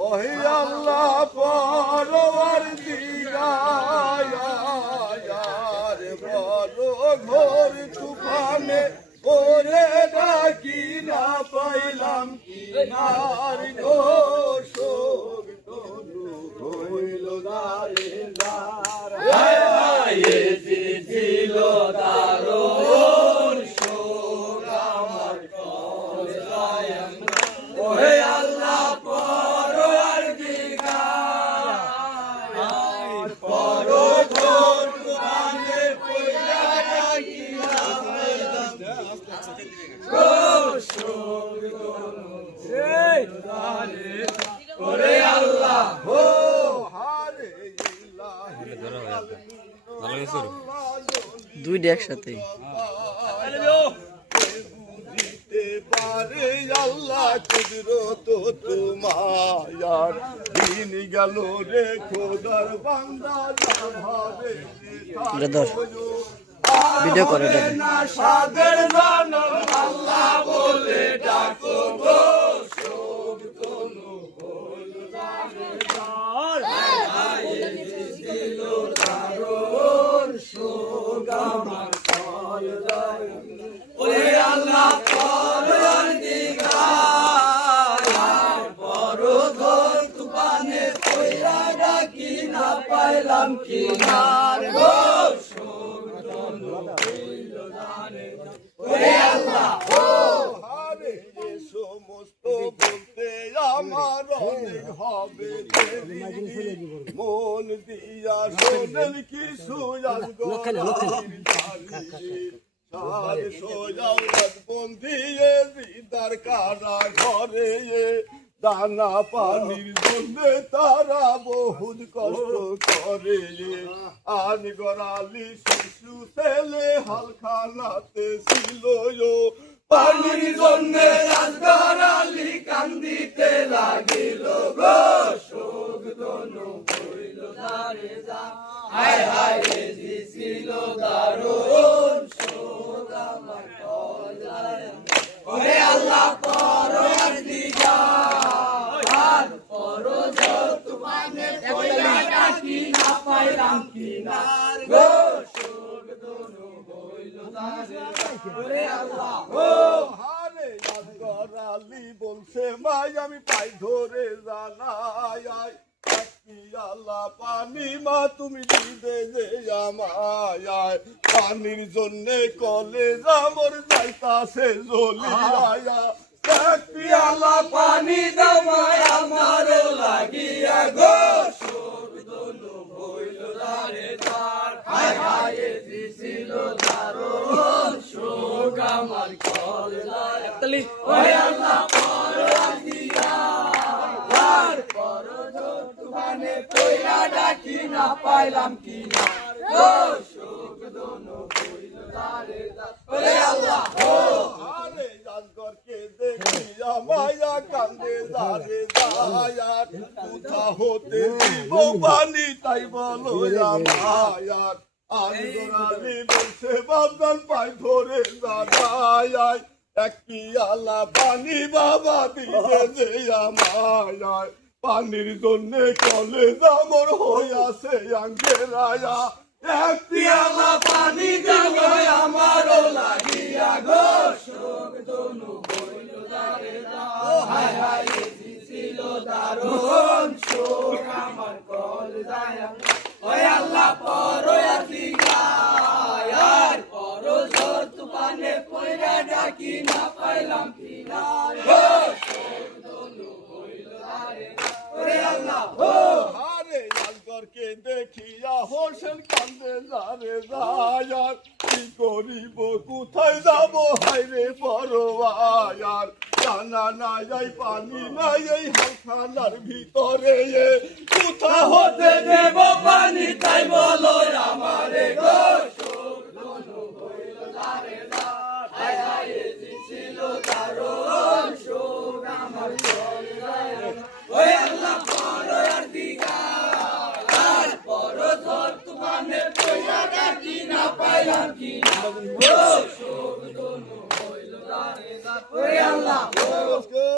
ওহে আল্লাহ পরওয়ারদিগার বড় ঘোর তুফানে ওরে ডাকি না পাইলাম কিনার গো শোক তনু হইল দারে দার ছিল দারুণ শোক আমার কলায় ওহে আল্লাহ পরওয়ারদিগার বড় ঘোর তুফানে পইলা ডাকি না পাইলাম গো শোক তনু হইল দারে ওরে আল্লাহ হো হারে ইলাহি দুইটা একসাথে বুঝিতে পারে আল্লাহ কুদরত তোমার দিন গেল রে খোদার বান্দা ভাবে ভিডিও করে না সাদের জানম আল্লাহ বলে ডাকো গো শোক তনু হইল দারে দার দিল দারুণ শোক আমার কলায় ওরে আল্লাহ পরওয়ারদিগার বড় ঘোর তুফানে পইলা ডাকি না পাইলাম কিনার গো শোক তনু হইল দারে ওরে আল্লাহ ও হারে এ সমস্ত বলতে আমার অনেক হবে মন দিয়া শোনেন কিছু বন্ধিয়ে দিদার কারা ঘরে দানা পানির জন্য তারা বহুত কষ্ট করে আন গড়ালি শিশু ছেলে হালখানাতে ছিল পানির জন্য গড়ালি কান্দিতে লাগিল গো শোক তনু হইল দারে দার হায় হায় ছিল দারুণ শোক আমার কলায় ওহে আল্লাহ পরওয়ারদিগার বড় ঘোর তুফানে পইলা ডাকি না পাইলাম কিনার গো শোক তনু হইল দারে ওরে আল্লাহ ও হারে গড়ালি বলছে মাই আমি পাই ধরে জানাই আল্লাহ পানি মা তুমি দিবে যে আমায় পানির জন্য কলেজ আমার যাইতাছে জ্বলিয়া আল্লাহ পানি দামায় আমার লাগিয়া গো শোক তনু হইল দারে দার হায় হায় ছিল দারুণ শোক আমার কলায় ওহে আল্লাহ পরওয়ারদিগার বড় ঘোর তুফানে পইলা ডাকি না পাইলাম কিনার গো শোক তনু হইল দারে দার ওরে আল্লাহ ও আরে জানগরকে দেখিয়া মায়া কান্দে দারে দায়ার কোথা হতে দিব পানি তাই বলো আমায়ার আমি গোরালি বলছে বাবদান পাই ধরে দাদায় একটি আলা পানি বাবা দিবে যে আমায় পানির জন্য কলেজ আমার হইয়াছে আঙ্গেরায়া একটি আলা পানি দিবে আমারও লাগিয়া গো শোক তনু হইল দারে দার হায় হায় ছিল দারুণ শোক আমার কলায় ওহে আল্লাহ পরওয়ারদিগার বড় ঘোর তুফানে পইলা ডাকি না পাইলাম কিনার গো শোক তনু হইল দারে ওরে আল্লাহ ও হারে আজগরকে দেখিয়া হোসেন কান্দে যারে যায়ার কি করিব কোথায় যাব হায়রে পরওয়ার জানা নাই এই পানি নাই এই হালখানার ভিতরে কোথা হতে দেব পানি তাই বলো আমারে গো শোক তনু হইল দারে দার হায় হায় ছিল দারুণ শোক